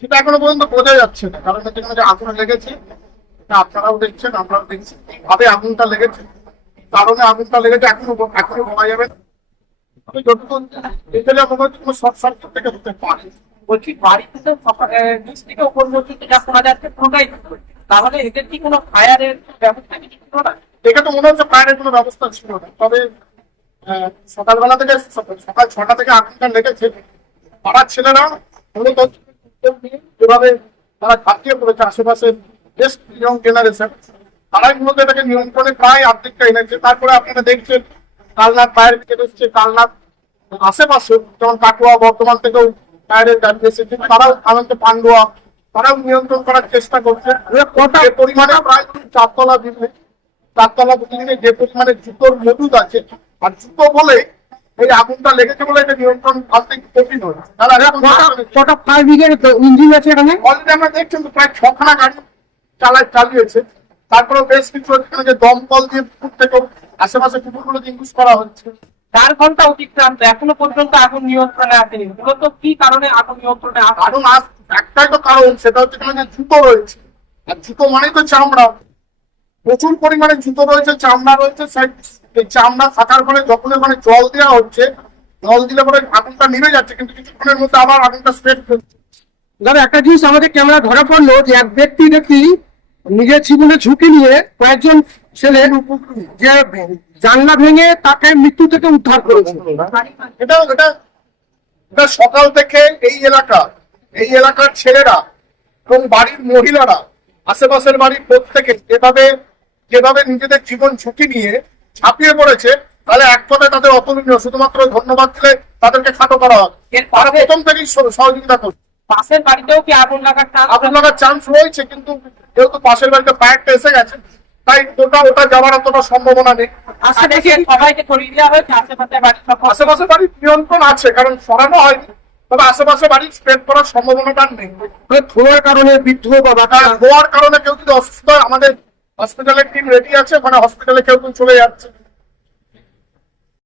সেটা এখনও পর্যন্ত বোঝা যাচ্ছে না। কারণ এখানে যে আগুন লেগেছে। আপনারাও দেখছেন, আমরাও দেখছি। ভাবে আগুনটা লেগেছে। কারণে আগুনটা লেগেছে, এখনও এখনও বলা যাবে না। তবে যতটুকু মনে হচ্ছে কোনো শর্ট সার্কিট থেকে হতে পারে। বলছি, বাড়িতে তো নিচ থেকে ওপর পর্যন্ত যা শোনা যাচ্ছে পুরোটাই। তাহলে এদের কি কোনো ফায়ারের ব্যবস্থা কিছু ছিল না? দেখে তো মনে হচ্ছে ফায়ারের কোনো ব্যবস্থা ছিল না। তবে সকালবেলা থেকে, সকাল- ছটা থেকে আগুনটা লেগেছে। পাড়ার ছেলেরা মূলত যেভাবে তারা ঝাঁপিয়ে পড়েছে আশেপাশে বেশ ইয়ং জেনারেশন তারাই মূলত এটাকে নিয়ন্ত্রণে প্রায় অর্ধেকটা এনেছে। তারপরে আপনারা দেখছেন কালনাথ ফায়ার ব্রিগেড এসছে কালনাথ আশেপাশে যেমন কাটোয়া বর্তমান থেকেও ফায়ারের গাড়ি এসেছে তারাও আনন্দ পান্ডুয়া তারাও নিয়ন্ত্রণ করার চেষ্টা করছে। যে পরিমাণে প্রায় চারতলা বিল্ডিং চারতলা বিল্ডিং যে পরিমাণে জুতোর মজুদ আছে আর জুতো বলে এই আগুনটা লেগেছে বলে এটা নিয়ন্ত্রণ আনতে একটু কঠিন তারা ফায়ার ব্রিগেড ইঞ্জিন আছে এখানে? অলরেডি আমরা দেখছেন তো প্রায় ছখানা গাড়ি চালায় চালিয়েছে। তারপরেও বেশ কিছু এখানে যে দমকল দিয়ে পুকুর আশেপাশে পুকুরগুলো ইউজ করা হচ্ছে। চার ঘণ্টা অতিক্রান্ত এখনও পর্যন্ত আগুন নিয়ন্ত্রণে আসেনি। মূলত কি কারণে আগুন নিয়ন্ত্রণে আসে একটাই তো কারণ সেটা হচ্ছে যে জুতো রয়েছে। আর জুতো মানেই তো চামড়া। প্রচুর পরিমাণে জুতো রয়েছে চামড়া রয়েছে চামড়া থাকার ফলে যখন ওখানে জল দেওয়া হচ্ছে জল দিলে পরে আগুনটা নেমে যাচ্ছে কিন্তু কিছুক্ষণের মধ্যে আবার আগুনটা স্প্রেড দাদা একটা জিনিস আমাদের ক্যামেরা ধরা পড়ল যে এক ব্যক্তি দেখি নিজের জীবনে ঝুঁকি নিয়ে কয়েকজন ছেলে যে জানলা ভেঙে তাকে মৃত্যু থেকে উদ্ধার করেছে। এটা এটা এটা সকাল থেকে এই এলাকা এই এলাকার ছেলেরা এবং বাড়ির মহিলারা আশেপাশের বাড়ির প্রত্যেকে যেভাবে যেভাবে নিজেদের জীবন ঝুঁকি নিয়ে ঝাঁপিয়ে পড়েছে তাহলে এক কথায় তাদের অতুলনীয়। শুধুমাত্র ধন্যবাদ দিলে তাদেরকে খাটো করা হয় এর তারা প্রথম থেকেই সহযোগিতা করছে পাশের বাড়িতেও কি আগুন লাগার আগুন লাগার চান্স রয়েছে কিন্তু যেহেতু পাশের বাড়িতে ফায়ারটা এসে গেছে তাই ওটা ওটা যাওয়ার অতটা সম্ভাবনা নেই। আশেপাশে সবাইকে সরিয়ে দেওয়া হয়েছে আশেপাশে বাড়ির সকল আশেপাশে বাড়ির নিয়ন্ত্রণ আছে কারণ সরানো হয়নি। তবে আশেপাশে বাড়ি স্প্রেড করার সম্ভাবনাটা নেই। মানে ধোঁয়ার কারণে বৃদ্ধ বা আর হওয়ার কারণে কেউ যদি অসুস্থ হয় আমাদের হসপিটালের টিম রেডি আছে ওখানে হসপিটালে কেউ চলে যাচ্ছে।